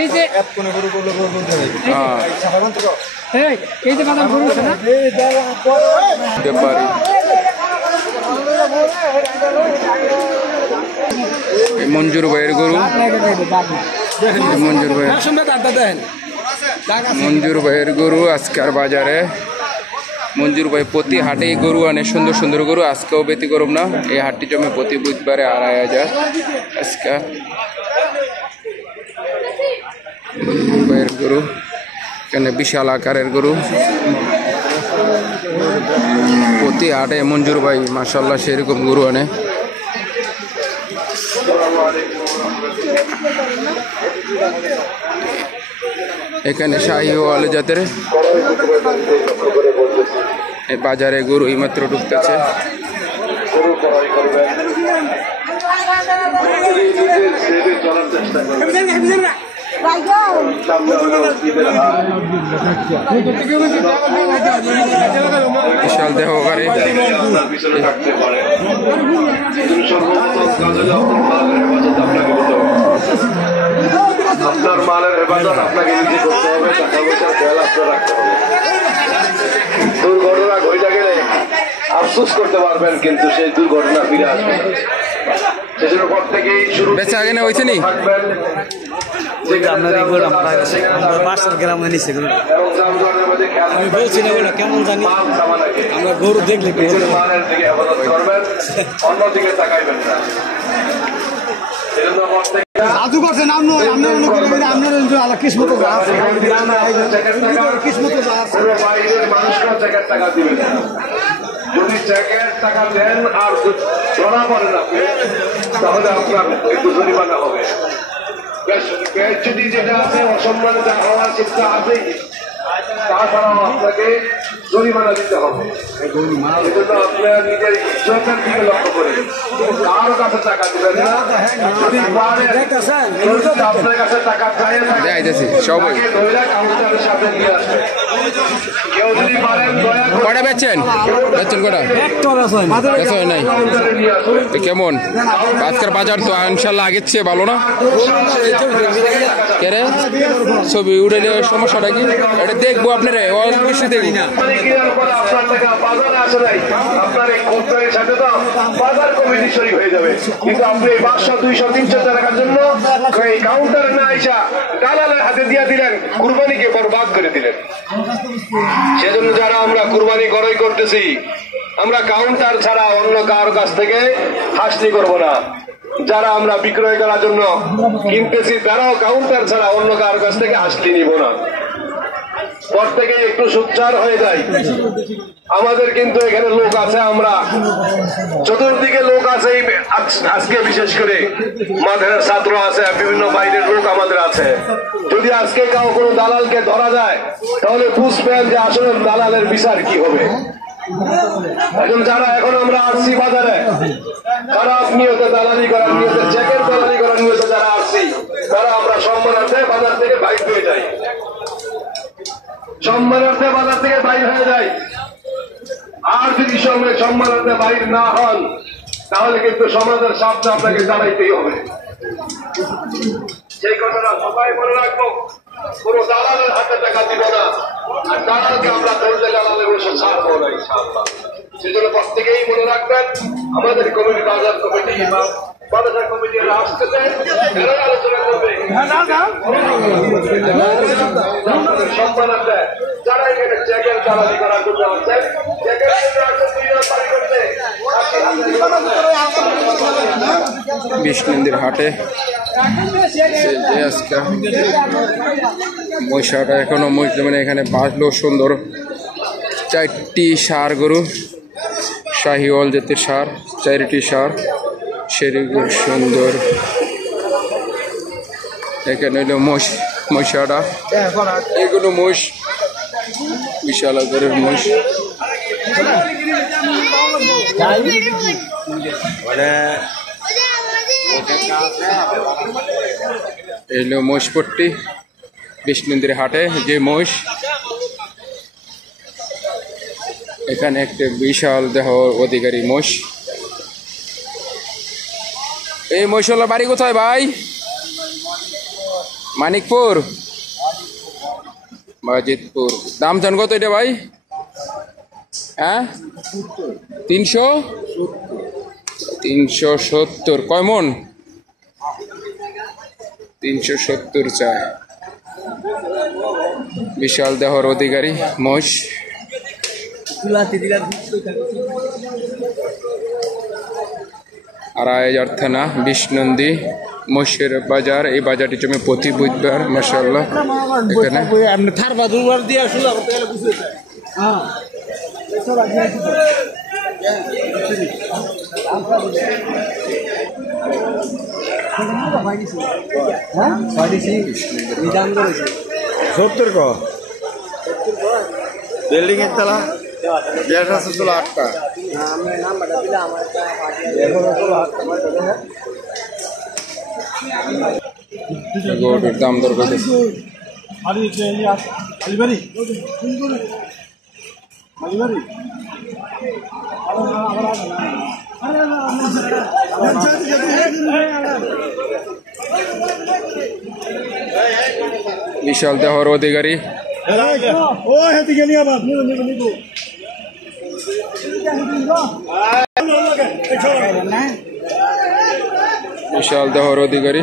এই যে এই যে বাদাম গরু আছে না মঞ্জুর ভাইয়ের গরু, মঞ্জুর ভাইয়ের গরু আজকের বাজারে। মঞ্জুর ভাই প্রতি হাটেই গরু আনে, সুন্দর সুন্দর গরু। আজকেও ব্যতিক্রম না, এই হাটটি জমে প্রতি বুধবারে 2,500 আজকে ভাইয়ের গরু। এখানে বিশাল আকারের গরু প্রতি হাটে মঞ্জুর ভাই মাশাআল্লাহ সেরকম গরু আনে। এখানে শাহিওয়াল জাতের বাজারে গরু এইমাত্র ঢুকতেছে। বিশাল দেহকারী আপনার মালের হেফাজত আপনাকে নিজে করতে হবে, টাকা পয়সা খেয়াল আপনার রাখতে হবে। দুর্ঘটনা ঘটে গেলে আফসোস করতে পারবেন, কিন্তু সেই দুর্ঘটনা ফিরে আসবে। সেজন্য পর থেকেই শুরু বেচা আগে না হয়েছে নি কেমন জানি আমরা গরু দেখলে মালের দিকে হেফাজত করবেন, অন্যদিকে তাকাইবেন না। সেজন্য পর থেকে জাদু করছেন কিসমত মানুষকে চেকের টাকা দিবেন না। যদি চেকের টাকা দেন আর ধরা পড়েন আপনি, তাহলে আপনার একটু জরিমানা হবে। যদি যেটা আছে অসম্মানিত হওয়ার চিন্তা আছে, তাছাড়াও আপনাকে জরিমানা দিতে হবে। এজন্য আপনার নিজের ইজ্জতের দিকে লক্ষ্য করে কারো কাছে টাকা দিবেন না। যদি আপনার কাছে টাকা চাই সবাই ধরে কাউন্টারের সাথে নিয়ে আসবে। কেউ যদি পারেন কটা বেচছেন? কটা নাই? কেমন আজকের বাজার? তো ইনশাল্লাহ আগের চেয়ে ভালো না? কে রে ছবি উঠে সমস্যাটা কি? এটা দেখবো আপনারা অল্প বেশি দেখি না। আপনার টাকা বাজারে আসে নাই, আপনার এই কোম্পানির সাথে তো বাজার কমিটি শরীক হয়ে যাবে। কিন্তু আপনি 500, 200, 300 টাকার জন্য এই কাউন্টারে না আইসা দালালের হাতে দিয়ে দিলেন, কুরবানিকে বরবাদ করে দিলেন। সেজন্য যারা আমরা কুরবানি ক্রয় করতেছি, আমরা কাউন্টার ছাড়া অন্য কারো কাছ থেকে হাসলি করব না। যারা আমরা বিক্রয় করার জন্য কিনতেছি, তারাও কাউন্টার ছাড়া অন্য কারো কাছ থেকে হাসলি নিব না। পর থেকে একটু সুচার হয়ে যায়। আমাদের কিন্তু এখানে লোক আছে, আমরা চতুর্দিকে লোক আছে। আজকে বিশেষ করে মাদ্রাসার ছাত্র আছে, বিভিন্ন বাইরের লোক আমাদের আছে। যদি আজকে কোনো দালালকে ধরা যায়, তাহলে বুঝবেন যে আসলে দালালের বিচার কি হবে। এখন যারা এখন আমরা আসছি বাজারে, খারাপ নিয়তে দালালি করার নিয়তে, চেকের দালালি করার নিয়তে যারা আসছি, তারা আমরা সম্মানার্থে বাজার থেকে বাইর হয়ে যাই। সম্মানার্থে বাজার থেকে বাইর হয়ে যায়। আর যদি সম্মানার্থে বাইর না হন, তাহলে কিন্তু সমাজের সামনে আপনাকে দাঁড়াইতেই হবে। সেই কথাটা সবাই মনে রাখবো। কোন দালালের হাতে টাকা দিব না, আর দালালকে আমরা ধরলে দালালের বসে ছাড়বো না। সেজন্য প্রত্যেকেই মনে রাখবেন, আমাদের কমিটি, বাজার কমিটি বা বাজার কমিটি আসতেছে, আলোচনা করবে সম্মানার্থে যারা এখানে চেকের দালালি করার জন্য আসছেন, চেকের বিষ্ণুন্দির হাটে মহিষাটা এখনো মানে এখানে বাঁচলো সুন্দর 4টি ষাঁড় গরু, শাহিওয়াল জাতের ষাঁড়, 4টি ষাঁড় সেরকম সুন্দর। এখানে হলো মহিষাটা, এগুলো মহিষ, বিশাল আকারের মহিষ। এলো মহিষপট্টি বিষ্ণুন্দির হাটে যে মহিষ। এখানে একটা বিশাল দেহ অধিকারী মহিষ। এই মহিষালার বাড়ি কোথায় ভাই? মানিকপুর, বাজিতপুর। দাম চান কত এটা ভাই? হ্যাঁ, 370। কয় মন? 370 চায়। বিশাল দেহর অধিকারী মহিষ। আড়াই হাজার থানা, 20 নন্দী মহিষের বাজার। এই বাজারটি জমে প্রতি বুধবার মাশাআল্লাহ। এখানে বিল্ডিং এর তলা 8টা। গরুর দাম দর করতেছে। বিশাল দেহর অধিকারী বিশাল দেহর অধিকারী